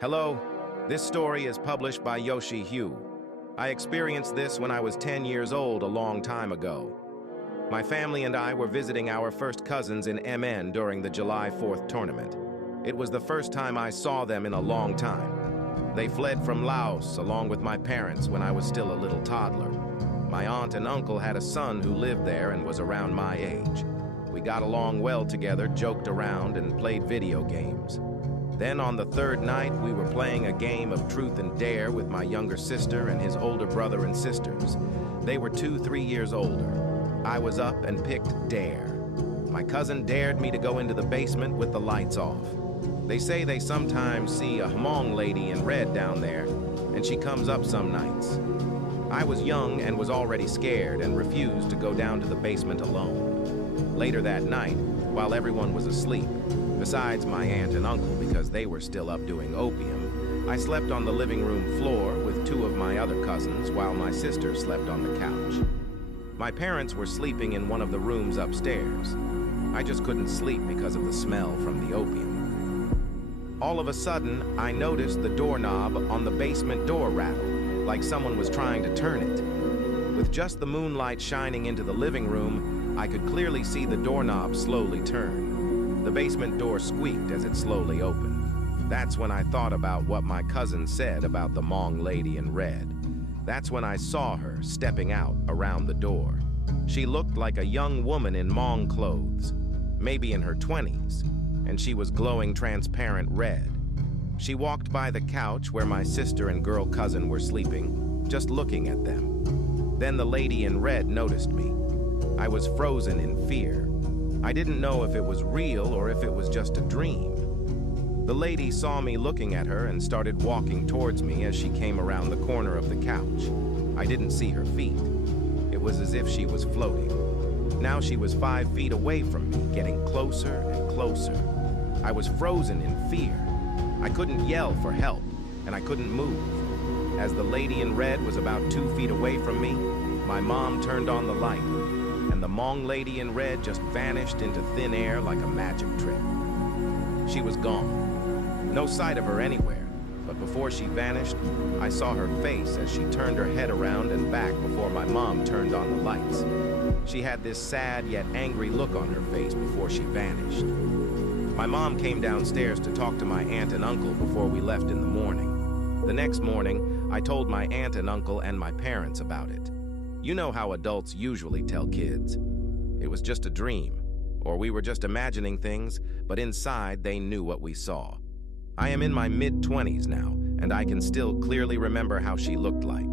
Hello, this story is published by Yoshi Hugh. I experienced this when I was 10 years old a long time ago. My family and I were visiting our first cousins in MN during the July 4th tournament. It was the first time I saw them in a long time. They fled from Laos along with my parents when I was still a little toddler. My aunt and uncle had a son who lived there and was around my age. We got along well together, joked around, and played video games. Then on the third night, we were playing a game of truth and dare with my younger sister and his older brother and sisters. They were 2-3 years older. I was up and picked dare. My cousin dared me to go into the basement with the lights off. They say they sometimes see a Hmong lady in red down there, and she comes up some nights. I was young and was already scared and refused to go down to the basement alone. Later that night, while everyone was asleep, besides my aunt and uncle because they were still up doing opium, I slept on the living room floor with 2 of my other cousins while my sister slept on the couch. My parents were sleeping in one of the rooms upstairs. I just couldn't sleep because of the smell from the opium. All of a sudden, I noticed the doorknob on the basement door rattle, like someone was trying to turn it. With just the moonlight shining into the living room, I could clearly see the doorknob slowly turn. The basement door squeaked as it slowly opened. That's when I thought about what my cousin said about the Hmong lady in red. That's when I saw her stepping out around the door. She looked like a young woman in Hmong clothes, maybe in her 20s, and she was glowing transparent red. She walked by the couch where my sister and girl cousin were sleeping, just looking at them. Then the lady in red noticed me. I was frozen in fear. I didn't know if it was real or if it was just a dream. The lady saw me looking at her and started walking towards me as she came around the corner of the couch. I didn't see her feet. It was as if she was floating. Now she was 5 feet away from me, getting closer and closer. I was frozen in fear. I couldn't yell for help, and I couldn't move. As the lady in red was about 2 feet away from me, my mom turned on the light, and the Hmong lady in red just vanished into thin air like a magic trick. She was gone. No sight of her anywhere, but before she vanished, I saw her face as she turned her head around and back before my mom turned on the lights. She had this sad yet angry look on her face before she vanished. My mom came downstairs to talk to my aunt and uncle before we left in the morning. The next morning, I told my aunt and uncle and my parents about it. You know how adults usually tell kids. It was just a dream, or we were just imagining things, but inside they knew what we saw. I am in my mid-20s now, and I can still clearly remember how she looked like.